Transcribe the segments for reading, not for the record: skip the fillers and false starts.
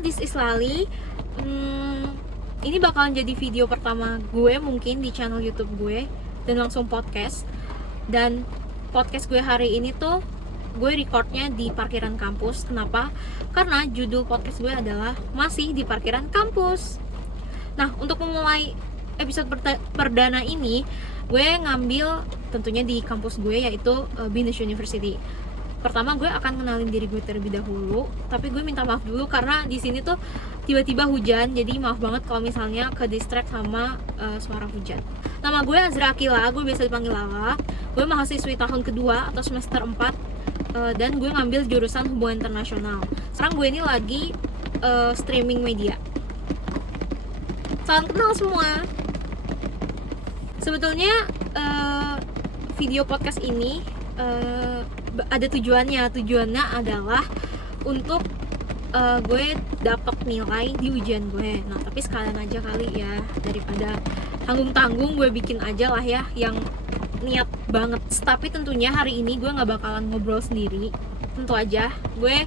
this is Lali. Ini bakalan jadi video pertama gue mungkin di channel YouTube gue dan langsung podcast. Dan podcast gue hari ini tuh gue recordnya di parkiran kampus. Kenapa? Karena judul podcast gue adalah masih di parkiran kampus. Nah, untuk memulai episode perdana ini, gue ngambil tentunya di kampus gue, yaitu Binus University. Pertama gue akan kenalin diri gue terlebih dahulu, tapi gue minta maaf dulu karena di sini tuh tiba-tiba hujan, jadi maaf banget kalau misalnya ke distract sama suara hujan. Nama gue Azra Akila, gue biasa dipanggil Lala. Gue mahasiswi tahun kedua atau semester 4, dan gue ngambil jurusan hubungan internasional. Sekarang gue ini lagi streaming media. Salam kenal semua. Sebetulnya video podcast ini ada tujuannya adalah untuk gue dapat nilai di ujian gue. Nah, tapi sekalian aja kali ya, daripada tanggung-tanggung gue bikin aja lah ya yang niat banget. Tapi tentunya hari ini gue nggak bakalan ngobrol sendiri. Tentu aja gue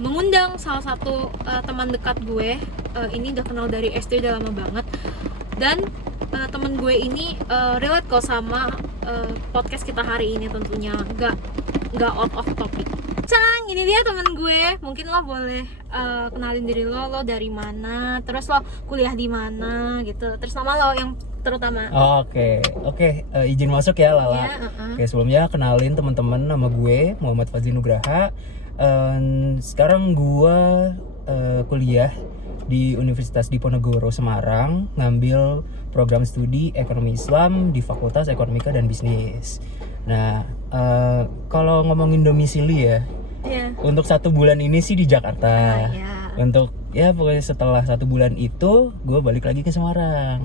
mengundang salah satu teman dekat gue. Ini udah kenal dari SD, udah lama banget. Dan temen gue ini relate kok sama podcast kita hari ini, tentunya nggak out of topic. Cang, ini dia temen gue. Mungkin lo boleh kenalin diri lo dari mana, terus lo kuliah di mana gitu, terus nama lo yang terutama. Oke. Izin masuk ya Lala. Ya, Oke, sebelumnya kenalin teman-teman, nama gue Muhammad Fazli Nugraha. Sekarang gue kuliah di Universitas Diponegoro Semarang, ngambil program studi Ekonomi Islam di Fakultas Ekonomika dan Bisnis. Nah, kalau ngomongin domisili ya, untuk 1 bulan ini sih di Jakarta. Untuk ya pokoknya setelah 1 bulan itu gue balik lagi ke Semarang.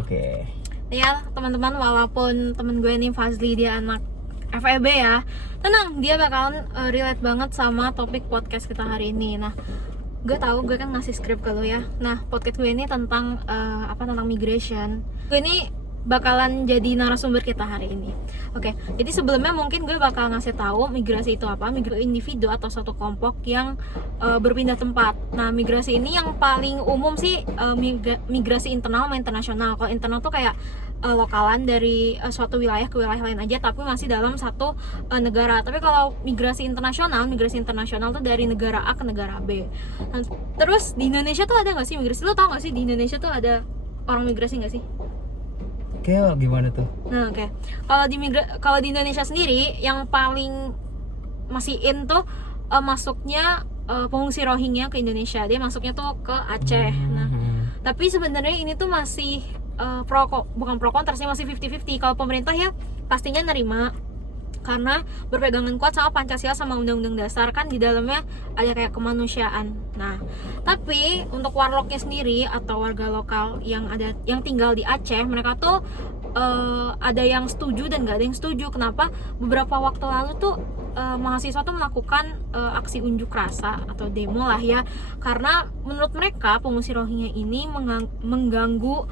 Oke. Ya teman-teman, walaupun temen gue ini Fazli, dia anak FEB ya, tenang, dia bakalan relate banget sama topik podcast kita hari ini. Nah, gue tahu gue kan ngasih skrip ke lo ya. Nah, podcast gue ini tentang tentang migration. Gue ini bakalan jadi narasumber kita hari ini. Oke, jadi sebelumnya mungkin gue bakal ngasih tahu migrasi itu apa. Migrasi individu atau satu kelompok yang berpindah tempat. Nah, migrasi ini yang paling umum sih migrasi internal sama internasional. Kalau internal tuh kayak lokalan dari suatu wilayah ke wilayah lain aja, tapi masih dalam satu negara. Tapi kalau migrasi internasional tuh dari negara A ke negara B. Nah, terus di Indonesia tuh ada nggak sih migrasi? Lo tau nggak sih di Indonesia tuh ada orang migrasi nggak sih? Kayak gimana tuh? Nah, oke. Kalau di Indonesia sendiri yang paling masih in tuh masuknya pengungsi Rohingya ke Indonesia. Dia masuknya tuh ke Aceh. Nah, tapi sebenarnya ini tuh masih bukan pro kontra sih, masih 50-50. Kalau pemerintah ya pastinya nerima karena berpegangan kuat sama Pancasila sama Undang-Undang Dasar, kan di dalamnya ada kayak kemanusiaan. Nah, tapi untuk warlocknya sendiri atau warga lokal yang tinggal di Aceh, mereka tuh ada yang setuju dan nggak ada yang setuju. Kenapa? Beberapa waktu lalu tuh mahasiswa tuh melakukan aksi unjuk rasa atau demo lah ya, karena menurut mereka pengungsi Rohingya ini mengganggu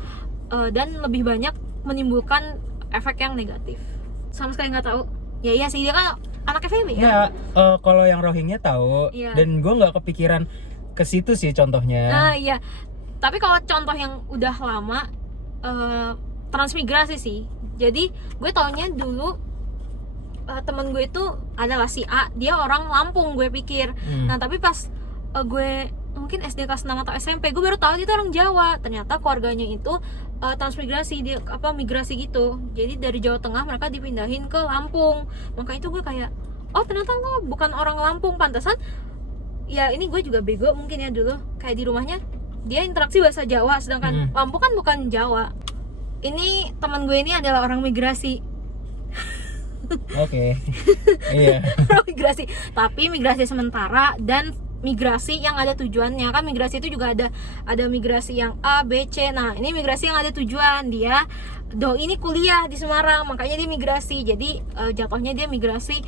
dan lebih banyak menimbulkan efek yang negatif. Sama sekali nggak tahu. Ya iya sih, dia kan anak FEB ya. Kalau yang Rohingya tahu, dan gue nggak kepikiran ke situ sih contohnya. Iya. Tapi kalau contoh yang udah lama, transmigrasi sih. Jadi gue taunya dulu temen gue itu adalah si A, dia orang Lampung gue pikir. Nah, tapi pas gue mungkin SD kelas 6 atau SMP, gue baru tahu dia itu orang Jawa. Ternyata keluarganya itu transmigrasi, dia migrasi gitu. Jadi dari Jawa Tengah mereka dipindahin ke Lampung. Makanya itu gue kayak, oh ternyata lo bukan orang Lampung, pantesan. Ya ini gue juga bego mungkin ya dulu, kayak di rumahnya dia interaksi bahasa Jawa, sedangkan Lampung kan bukan Jawa. Ini teman gue ini adalah orang migrasi. Oke. Iya. Orang migrasi, tapi migrasi sementara dan migrasi yang ada tujuannya. Kan migrasi itu juga ada migrasi yang A, B, C. Nah, ini migrasi yang ada tujuan. Dia ini kuliah di Semarang, makanya dia migrasi. Jadi jatuhnya dia migrasi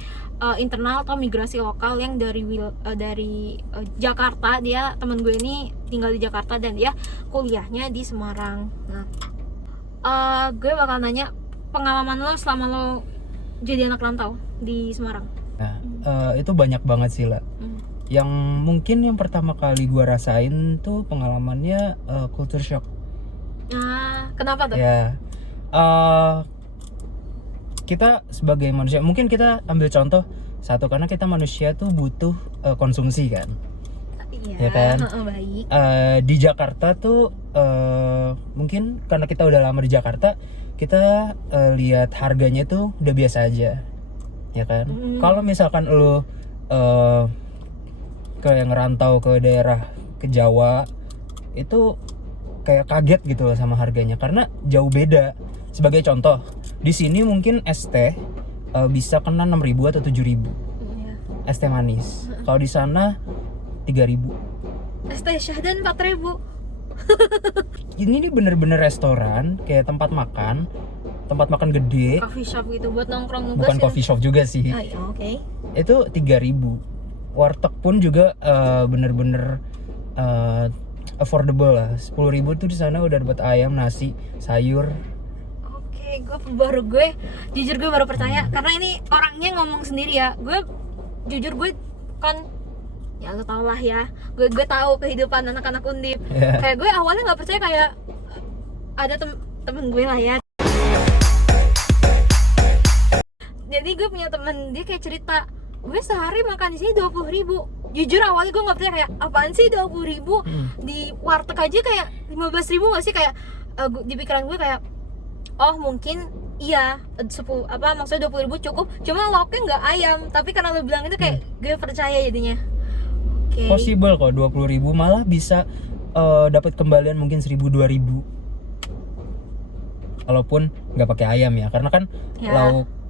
internal atau migrasi lokal yang dari Jakarta. Dia teman gue ini tinggal di Jakarta dan dia kuliahnya di Semarang. Nah, gue bakal nanya pengalaman lo selama lo jadi anak rantau di Semarang. Nah, itu banyak banget sih lah. Yang mungkin yang pertama kali gue rasain tuh pengalamannya culture shock. Kenapa tuh? Ya, kita sebagai manusia, mungkin kita ambil contoh satu, karena kita manusia tuh butuh konsumsi kan. Iya, Ya kan? Baik. Di Jakarta tuh mungkin karena kita udah lama di Jakarta, kita lihat harganya tuh udah biasa aja, ya kan? Kalau misalkan lo kayak ngerantau ke daerah, ke Jawa, itu kayak kaget gitu loh sama harganya karena jauh beda. Sebagai contoh, di sini mungkin es teh bisa kena 6.000 atau 7.000. Iya. Es teh manis. Kalau di sana 3.000. Es teh Syahdan 4.000. Ini nih bener-bener restoran, kayak tempat makan gede. Coffee shop gitu buat nongkrong. Bukan coffee shop juga sih. Oh, iya, oke. Itu 3.000. Warteg pun juga bener-bener affordable lah. 10.000 tuh di sana udah dapat ayam, nasi, sayur. Oke, jujur gue baru percaya karena ini orangnya ngomong sendiri ya. Gue jujur gue kan, ya lo tau lah ya, gue tahu kehidupan anak-anak Undip. Yeah. Kayak gue awalnya nggak percaya, kayak ada temen gue lah ya. Jadi gue punya temen, dia kayak cerita, gue sehari makan di sini 20.000. Jujur awalnya gue nggak percaya, kayak apaan sih 20.000 di warteg aja kayak 15.000 nggak sih, kayak di pikiran gue kayak, oh mungkin iya, maksudnya 20.000 cukup, cuma lauknya nggak ayam. Tapi karena lo bilang itu kayak gue percaya jadinya. Okay. Possible kok 20.000, malah bisa dapat kembalian mungkin 1.000-2.000. Walaupun nggak pakai ayam ya, karena kan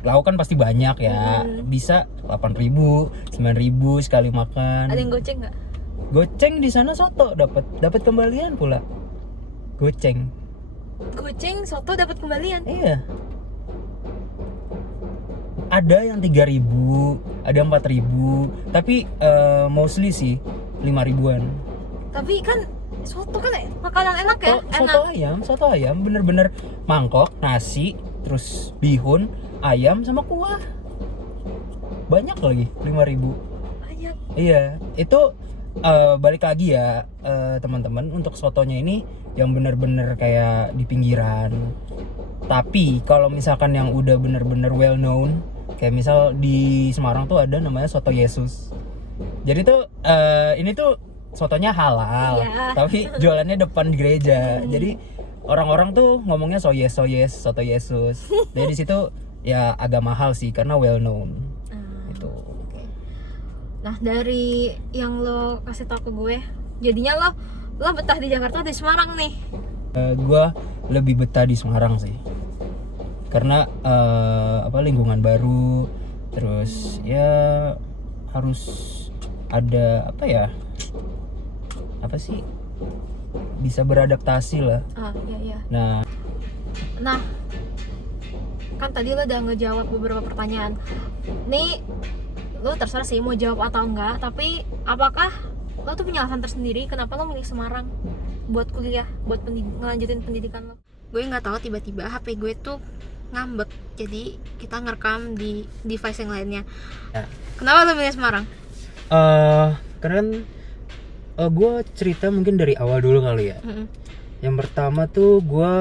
lauk kan pasti banyak ya. Bisa 8.000, 9.000 sekali makan. Ada yang goceng nggak? Goceng di sana soto dapat kembalian pula. Goceng soto dapat kembalian. Iya. Ada yang 3.000, ada yang 4.000, tapi mostly sih 5.000-an. Tapi kan soto kan makanan enak ya. Soto ayam bener-bener mangkok, nasi, terus bihun, ayam sama kuah. Banyak lagi, 5.000. Banyak. Iya, itu balik lagi ya teman-teman, untuk sotonya ini yang bener-bener kayak di pinggiran. Tapi kalau misalkan yang udah bener-bener well known, kayak misal di Semarang tuh ada namanya soto Yesus. Jadi tuh ini tuh sotonya halal, tapi jualannya depan gereja. Jadi orang-orang tuh ngomongnya soto Yesus. Jadi di situ ya agak mahal sih karena well known. Itu. Okay. Nah, dari yang lo kasih tau ke gue, jadinya lo betah di Jakarta di Semarang nih? Gue lebih betah di Semarang sih, karena lingkungan baru, terus ya harus ada bisa beradaptasi lah. Iya. Nah kan tadi lo udah ngejawab beberapa pertanyaan nih, lo terserah sih mau jawab atau enggak, tapi apakah lo tuh punya alasan tersendiri kenapa lo milih Semarang buat kuliah, buat ngelanjutin pendidikan lo? Gue nggak tahu, tiba-tiba HP gue tuh ngambek, jadi kita ngerekam di device yang lainnya. Kenapa lo milih Semarang? Karena gue cerita mungkin dari awal dulu kali ya. Yang pertama tuh gue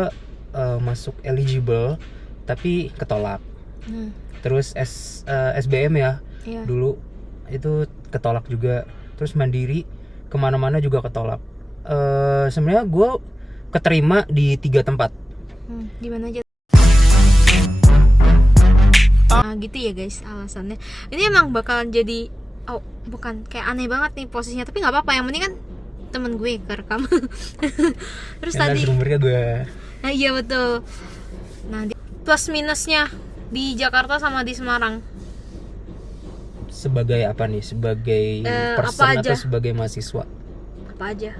masuk eligible tapi ketolak. Terus SBM ya, dulu itu ketolak juga. Terus mandiri kemana-mana juga ketolak. Sebenarnya gue keterima di 3 tempat. Di mana aja? Gitu ya guys alasannya. Ini emang bakalan jadi bukan kayak aneh banget nih posisinya, tapi nggak apa-apa, yang penting kan temen gue kerekam. Terus tadi sumbernya gue. Nah iya betul. Nah plus minusnya di Jakarta sama di Semarang sebagai apa nih? Sebagai person atau sebagai mahasiswa? Apa aja?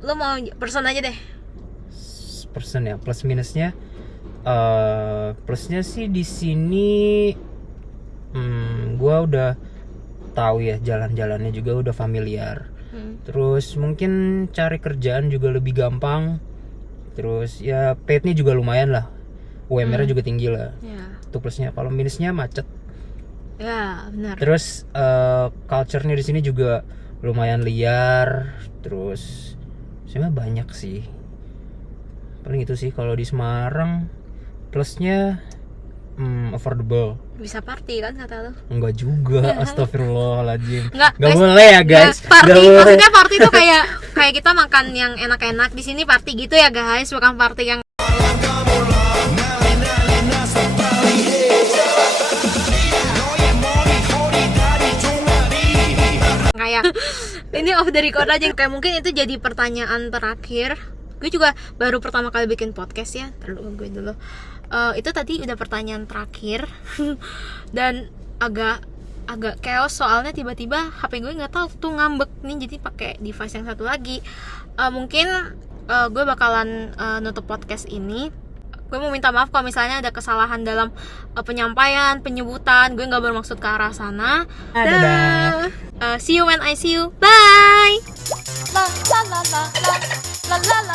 Lo mau person aja deh. Person ya. Plus minusnya, plusnya sih di sini, gue udah tahu ya jalan-jalannya, juga udah familiar. Terus mungkin cari kerjaan juga lebih gampang. Terus ya paid-nya juga lumayan lah. UMR-nya juga tinggi lah. Itu plusnya. Kalau minusnya macet. Ya benar. Terus culture-nya di sini juga lumayan liar. Terus sebenarnya banyak sih, paling itu sih kalau di Semarang. Plusnya affordable. Bisa party kan kata lu? Enggak juga, astagfirullahaladzim. Enggak Nggak boleh ya guys. Party, Nggak boleh. maksudnya party tuh kayak kita makan yang enak-enak. Di sini party gitu ya guys, bukan party yang kayak ini off the record aja. Kayak mungkin itu jadi pertanyaan terakhir. Gue juga baru pertama kali bikin podcast ya. Terlalu gue dulu. Itu tadi udah pertanyaan terakhir dan agak chaos soalnya tiba-tiba HP gue nggak tahu tuh ngambek nih, jadi pakai device yang satu lagi. Mungkin gue bakalan nutup podcast ini. Gue mau minta maaf kalau misalnya ada kesalahan dalam penyampaian, penyebutan. Gue nggak bermaksud ke arah sana. Dadah. See you when I see you. Bye. La la la la la la la la.